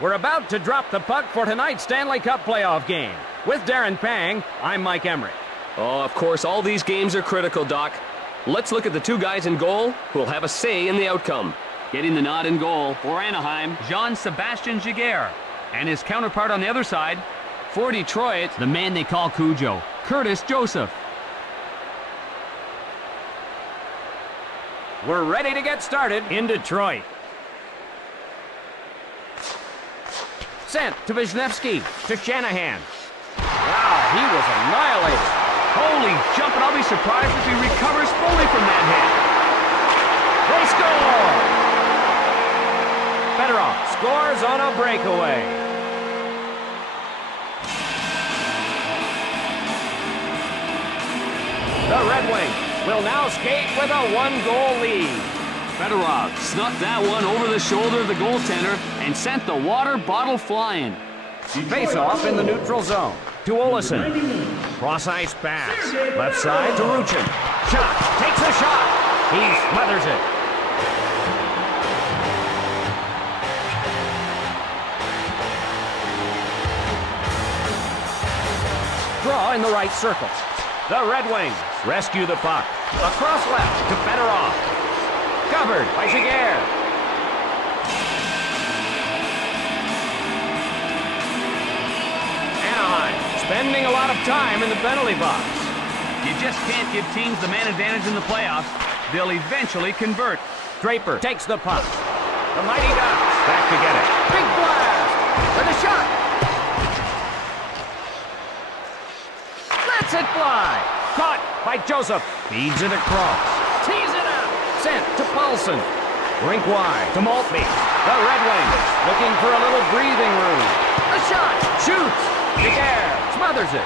We're about to drop the puck for tonight's Stanley Cup playoff game. With Darren Pang, I'm Mike Emmerich. Oh, of course, all these games are critical, Doc. Let's look at the two guys in goal who will have a say in the outcome. Getting the nod in goal for Anaheim, Jean-Sebastien Giguère. And his counterpart on the other side, for Detroit, the man they call Cujo, Curtis Joseph. We're ready to get started in Detroit. Sent to Wisniewski, to Shanahan. Wow, he was annihilated. Holy jumping, I'll be surprised if he recovers fully from that hit. They score! Fedorov scores on a breakaway. The Red Wings will now skate with a one-goal lead. Fedorov snuck that one over the shoulder of the goaltender and sent the water bottle flying. Face-off in the neutral zone to Olesen. Cross-ice pass. Left side to Ruchin. Shot. Takes a shot. He smothers it. Draw in the right circle. The Red Wings rescue the puck. Across left to Fedorov. Covered by Giguère. Anaheim spending a lot of time in the penalty box. You just can't give teams the man advantage in the playoffs. They'll eventually convert. Draper takes the puck. The Mighty Ducks back to get it. Big blast with a shot. Lets it fly. Caught by Joseph. Feeds it across. Tees it out. Sent to Paulson. Rink wide to Maltby. The Red Wings looking for a little breathing room. The shot. Shoots. Giguère smothers it.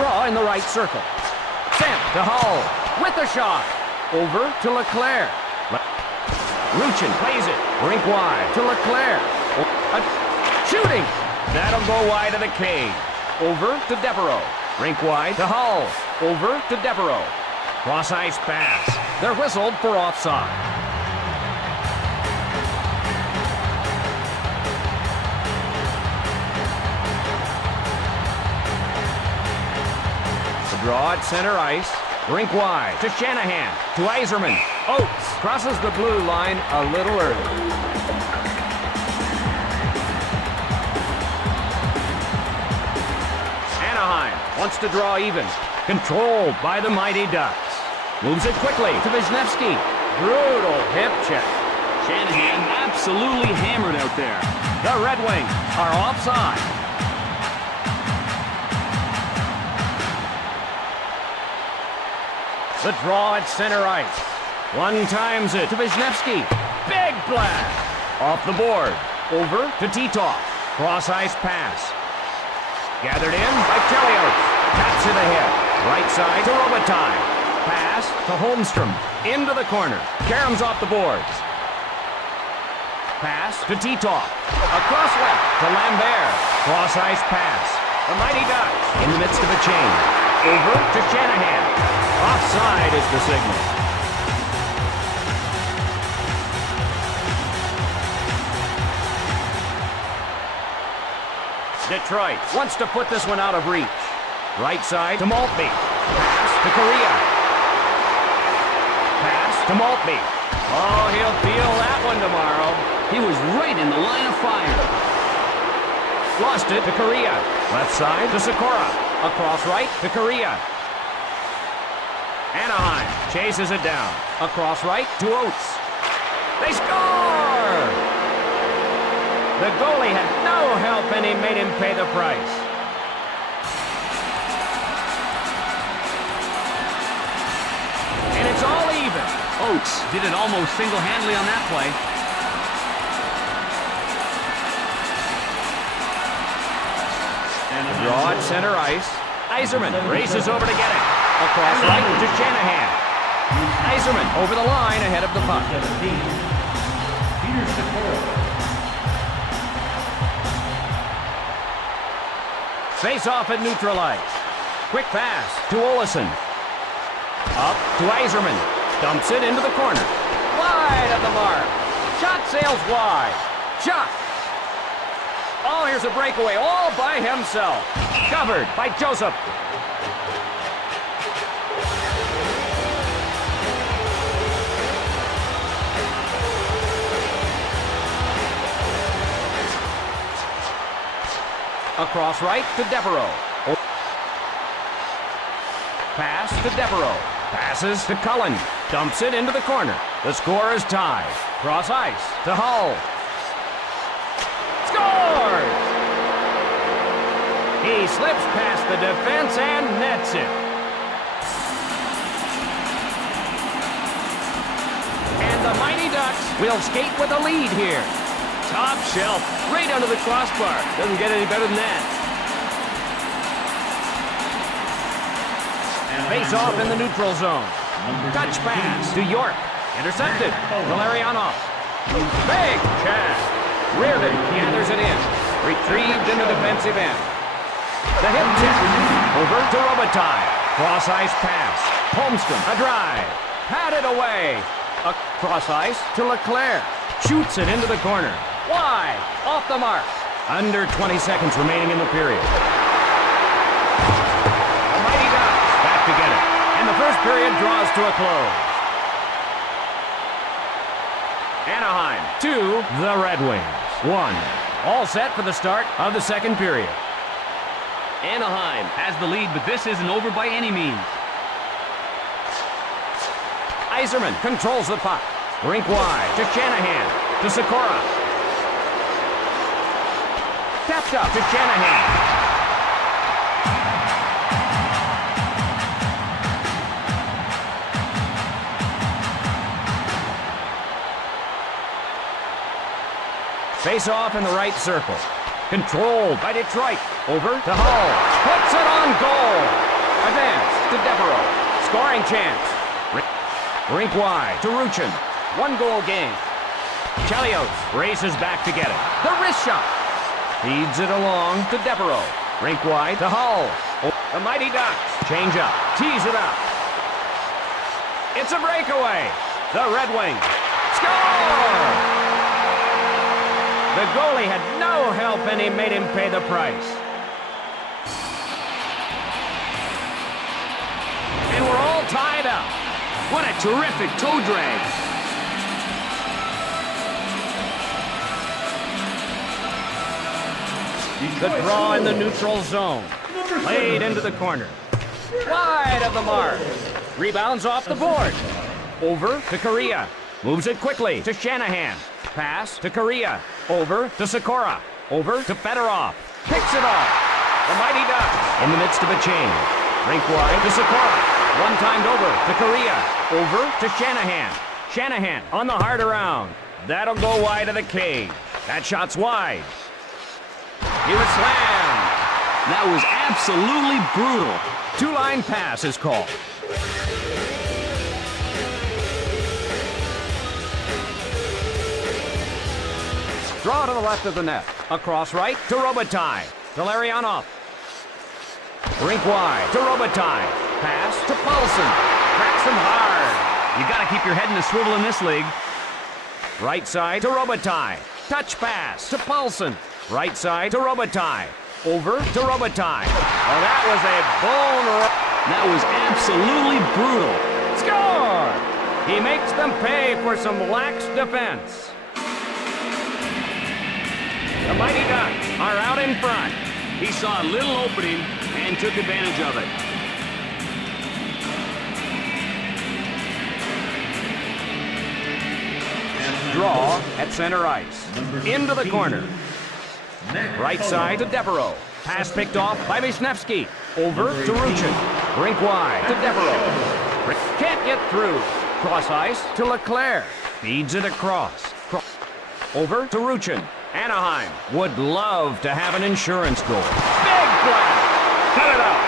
Draw in the right circle. Sent to Hull with the shot. Over to Leclerc. Ruchin plays it. Rink wide to Leclerc. Shooting. That'll go wide of the cage. Over to Devereaux. Rink wide to Hull. Over to Devereaux. Cross-ice pass. They're whistled for offside. The draw at center ice. Rink wide to Shanahan. To Yzerman. Oates crosses the blue line a little early. Wants to draw even. Controlled by the Mighty Ducks. Moves it quickly to Wisniewski. Brutal hip check. Shanahan absolutely hammered out there. The Red Wings are offside. The draw at center ice. One times it to Wisniewski. Big blast. Off the board. Over to Titov. Cross-ice pass. Gathered in by Chelios. Taps to the hip. Right side to Robitaille. Pass to Holmstrom. Into the corner. Karam's off the boards. Pass to Titov. Across left to Lambert. Cross-ice pass. The Mighty Ducks in the midst of a change. Over to Shanahan. Offside is the signal. Detroit wants to put this one out of reach. Right side to Maltby. Pass to Correa. Pass to Maltby. Oh, he'll feel that one tomorrow. He was right in the line of fire. Lost it to Correa. Left side to Sikora. Across right to Correa. Anaheim chases it down. Across right to Oates. They score! The goalie had no help and he made him pay the price. And it's all even. Oates did it almost single-handedly on that play. And a draw at center ice. Yzerman races over to get it. Across right to Shanahan. Yzerman over the line ahead of the puck. Face off at neutral ice. Quick pass to Olesen. Up to Yzerman. Dumps it into the corner. Wide of the mark. Shot sails wide. Shot. Oh, here's a breakaway all by himself. Covered by Joseph. Across right to Devereaux. Pass to Devereaux. Passes to Cullen. Dumps it into the corner. The score is tied. Cross ice to Hull. Scores! He slips past the defense and nets it. And the Mighty Ducks will skate with a lead here. Top shelf, right under the crossbar. Doesn't get any better than that. Face off in the neutral zone. Touch pass to York. Intercepted. Valerianoff. Big chance. Reardon gathers it in. Retrieved in the defensive end. The hip tip. Over to Robitaille. Cross ice pass. Holmstrom. A drive. Patted away. Across ice to Leclerc. Shoots it into the corner. Wide. Off the mark. Under 20 seconds remaining in the period. The Mighty Ducks back to get it. And the first period draws to a close. Anaheim 2, the Red Wings 1. All set for the start of the second period. Anaheim has the lead, but this isn't over by any means. Yzerman controls the puck. Rink wide to Shanahan. To Sikora. Tapped up to Shanahan. Face off in the right circle. Controlled by Detroit. Over to Hull. Puts it on goal. Advance to Devereaux. Scoring chance. Rink wide to Ruchin. 1-goal game. Chelios races back to get it. The wrist shot. Feeds it along to Devereaux. Rink wide to Hull. The Mighty Ducks change up. Tees it up. It's a breakaway. The Red Wings score! The goalie had no help and he made him pay the price. And we're all tied up. What a terrific toe drag. The draw in the neutral zone. Played into the corner. Wide of the mark. Rebounds off the board. Over to Correa. Moves it quickly to Shanahan. Pass to Correa. Over to Sikora. Over to Fedorov. Picks it off. The Mighty Ducks in the midst of a change. Rink wide to Sikora. One-timed over to Correa. Over to Shanahan. Shanahan on the hard around. That'll go wide of the cage. That shot's wide. He was slammed. That was absolutely brutal. Two-line pass is called. Draw to the left of the net. Across right to Robitaille. To Larionov. Rink wide to Robitaille. Pass to Paulson. Cracks him hard. You got to keep your head in a swivel in this league. Right side to Robitaille. Touch pass to Paulson. Right side to Robitaille. Over to Robitaille. Oh, that was a bone. That was absolutely brutal. Score! He makes them pay for some lax defense. The Mighty Ducks are out in front. He saw a little opening and took advantage of it. Draw at center ice. Into the corner. Right side to Devereaux. Pass picked off by Wisniewski. Over to Ruchin. Rink wide to Devereaux. Can't get through. Cross ice to Leclerc. Feeds it across. Over to Ruchin. Anaheim would love to have an insurance goal. Big blast! Cut it out!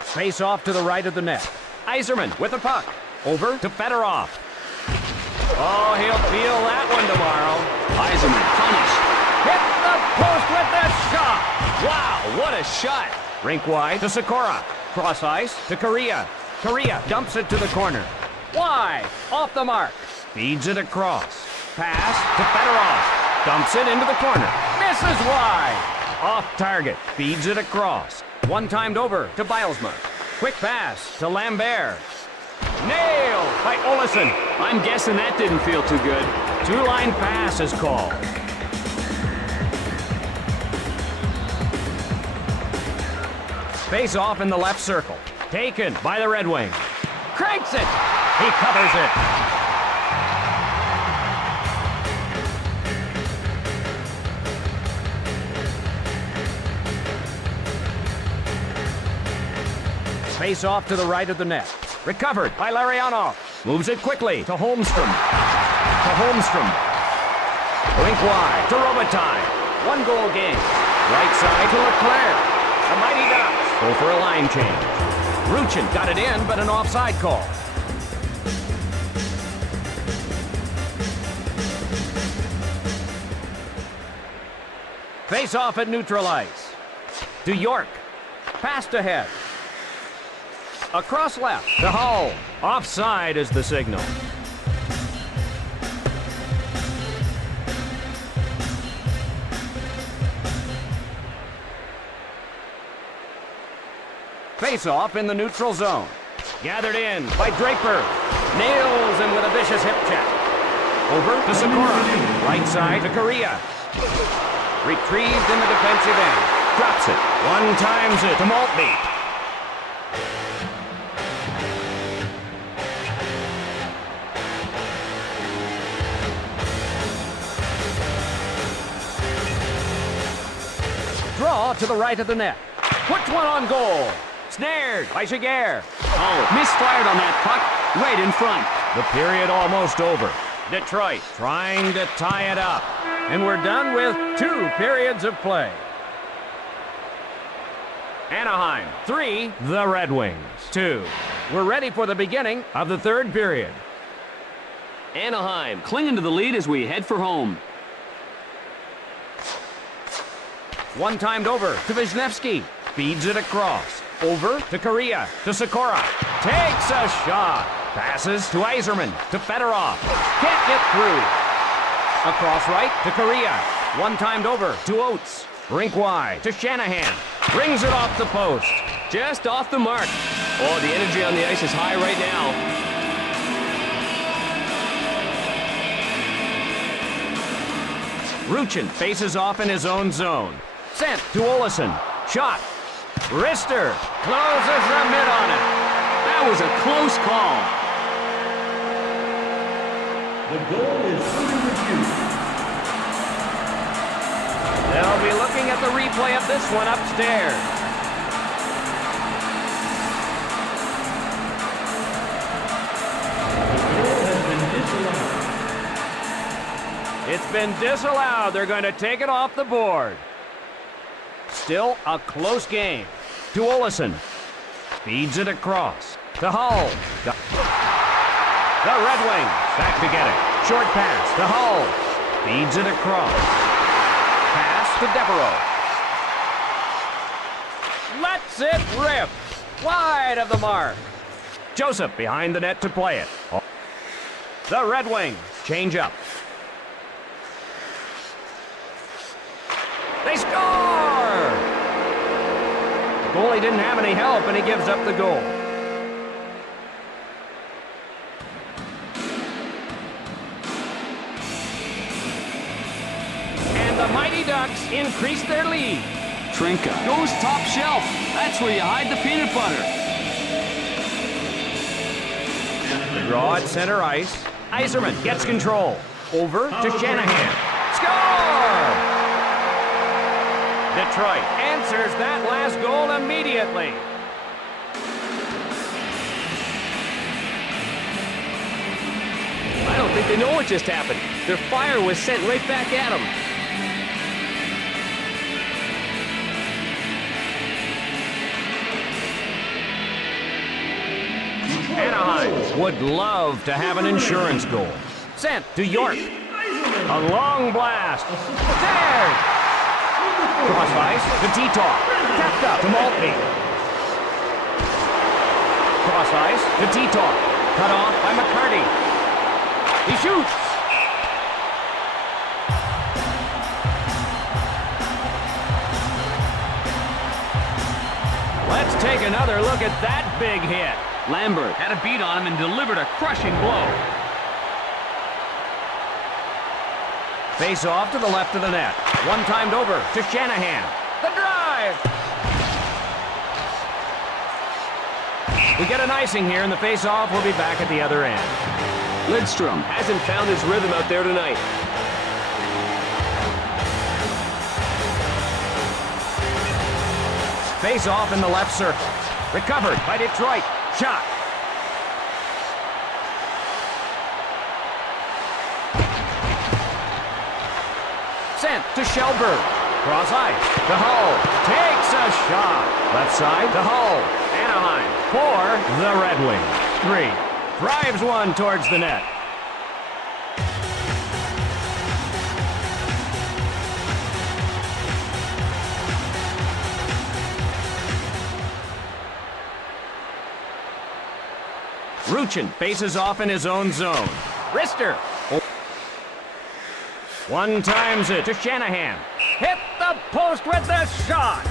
Face off to the right of the net. Yzerman with the puck. Over to Fedorov. Oh, he'll feel that one tomorrow. Yzerman, punish. Hit the post with the shot. Wow, what a shot. Rink wide to Sikora. Cross ice to Korea. Korea dumps it to the corner. Wide, off the mark. Feeds it across. Pass to Fedorov. Dumps it into the corner. Misses wide. Off target. Feeds it across. One-timed over to Bilesma. Quick pass to Lambert. Nailed by Olesen. I'm guessing that didn't feel too good. Two-line pass is called. Face off in the left circle. Taken by the Red Wings. Cranks it. He covers it. Face off to the right of the net. Recovered by Lariano. Moves it quickly to Holmstrom. Rink wide to Robitaille. 1 goal game. Right side to Leclerc. The Mighty Ducks go for a line change. Ruchin got it in, but an offside call. Face off at neutral ice. To York. Passed ahead. Across left to Hull. Offside is the signal. Face-off in the neutral zone. Gathered in by Draper. Nails him with a vicious hip check. Over to Sikora. Right side to Korea. Retrieved in the defensive end. Drops it. One times it to Maltby. Draw to the right of the net. Puts one on goal. Snared by Giguère. Oh, misfired on that puck. Right in front. The period almost over. Detroit trying to tie it up. And we're done with 2 periods of play. Anaheim 3, the Red Wings 2. We're ready for the beginning of the 3rd period. Anaheim clinging to the lead as we head for home. One-timed over to Wisniewski. Feeds it across. Over to Korea. To Sikora. Takes a shot. Passes to Yzerman. To Fedorov. Can't get through. Across right to Korea. One-timed over to Oates. Rink wide to Shanahan. Brings it off the post. Just off the mark. Oh, the energy on the ice is high right now. Ruchin faces off in his own zone. Sent to Olesen. Shot. Rister closes the mid on it. That was a close call. The goal is under review. They'll be looking at the replay of this one upstairs. It's been disallowed. They're going to take it off the board. Still a close game. To Olesen. Feeds it across. To Hull. The Red Wings back to get it. Short pass to Hull. Feeds it across. Pass to Devereaux. Lets it rip. Wide of the mark. Joseph behind the net to play it. The Red Wings change up. They score! The goalie didn't have any help, and he gives up the goal. And the Mighty Ducks increase their lead. Trinka goes top shelf. That's where you hide the peanut butter. Draw at center ice. Yzerman gets control. Over to Shanahan. Score! Detroit answers that last goal immediately. I don't think they know what just happened. Their fire was sent right back at them. Anaheim would love to have an insurance goal. Sent to York. A long blast. There! Cross ice to Tito. Tapped up to Maltby. Cross ice to Tito. Cut off by McCarty. He shoots. Let's take another look at that big hit. Lambert had a beat on him and delivered a crushing blow. Face off to the left of the net. One timed over to Shanahan. The drive! We get an icing here, and the face-off will be back at the other end. Lidstrom hasn't found his rhythm out there tonight. Face-off in the left circle. Recovered by Detroit. Shot. Sent to Shelburne. Cross ice to Hull. Takes a shot. Left side to Hull. Anaheim for the Red Wings. 3. Drives one towards the net. Ruchin faces off in his own zone. Rister. One times it to Shanahan. Hit the post with the shot.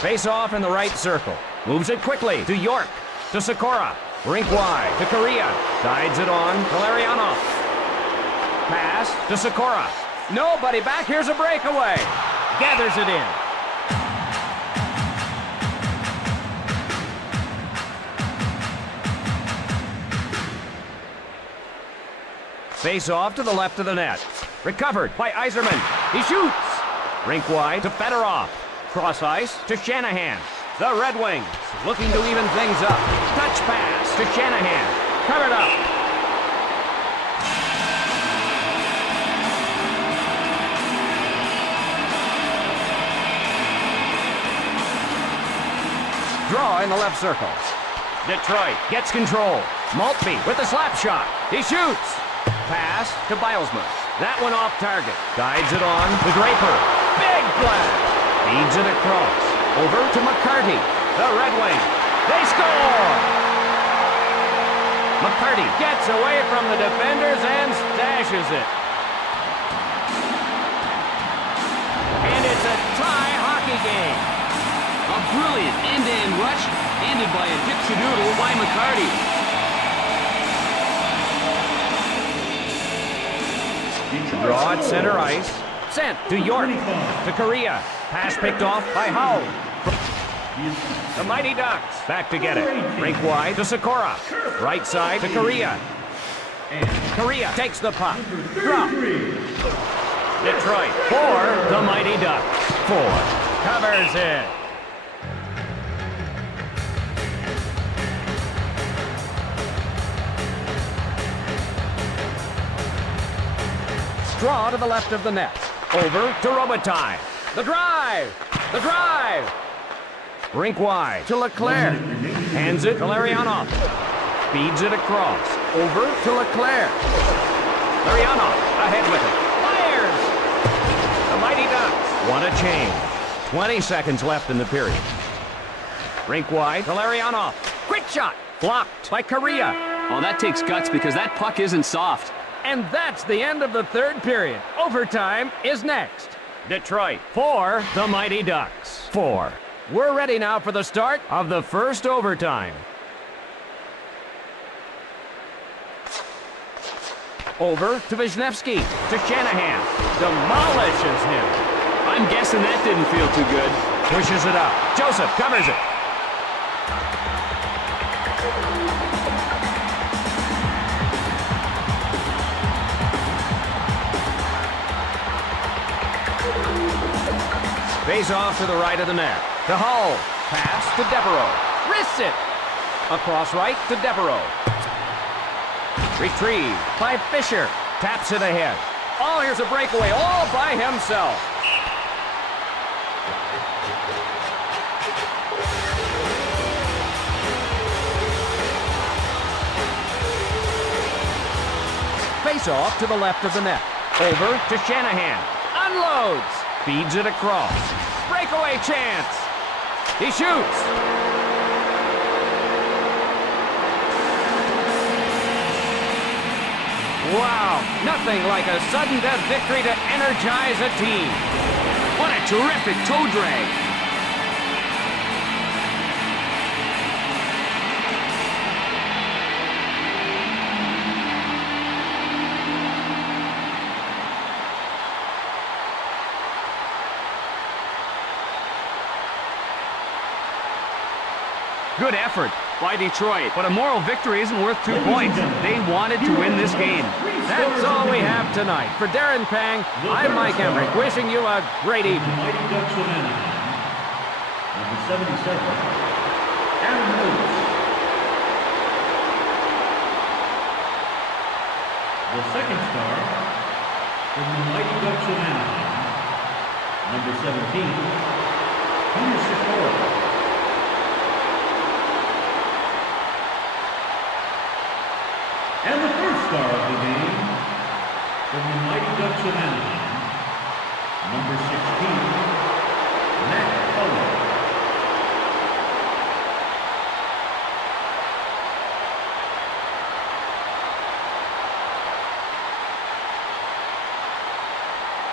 Face off in the right circle. Moves it quickly to York. To Sikora. Rink wide to Korea. Guides it on to Larionov. Pass to Sikora. Nobody back. Here's a breakaway. Gathers it in. Face off to the left of the net. Recovered by Yzerman. He shoots. Rink wide to Fedorov. Cross ice to Shanahan. The Red Wings looking to even things up. Touch pass to Shanahan. Covered up. Draw in the left circle. Detroit gets control. Maltby with the slap shot. He shoots. Pass to Bilesma. That one off target. Guides it on to Draper. Big blast. Feeds it across. Over to McCarty. The Red Wings. They score! McCarty gets away from the defenders and stashes it. And it's a tie hockey game. A brilliant end-to-end rush ended by a dip-shadoodle by McCarty. Draw at center ice. Sent to York. To Korea. Pass picked off by Hull. The Mighty Ducks back to get it. Rink wide to Sikora. Right side to Korea. Korea takes the puck. Drop. Detroit for the Mighty Ducks. 4. Covers it. Draw to the left of the net. Over to Robitaille. The drive! The drive! Rink wide to Leclerc. Hands it to Larionov. Feeds it across. Over to Leclerc. Larionov ahead with it. Fires! The Mighty Ducks want a change. 20 seconds left in the period. Rink wide to Larionov. Quick shot! Blocked by Korea. Oh, that takes guts because that puck isn't soft. And that's the end of the third period. Overtime is next. Detroit for the Mighty Ducks. 4. We're ready now for the start of the first overtime. Over to Wisniewski. To Shanahan. Demolishes him. I'm guessing that didn't feel too good. Pushes it up. Joseph covers it. Face off to the right of the net. To Hull. Pass to Devereaux. Wrists it. Across right to Devereaux. Retrieved by Fisher. Taps it ahead. Oh, here's a breakaway all by himself. faceoff to the left of the net. Over to Shanahan. Unloads. Feeds it across. Breakaway chance. He shoots. Wow, nothing like a sudden death victory to energize a team. What a terrific toe drag. Good effort by Detroit, but a moral victory isn't worth 2 points. They wanted to win this game. That's all we have tonight. For Darren Pang, I'm Mike Emmerich, wishing you a great evening. Mighty Ducks of Anaheim. Number 77, Aaron Lewis. The second star from the Mighty Ducks of Anaheim. Number 17, Peter Sikora. And the first star of the game from the Mighty Ducks of Anaheim, number 16,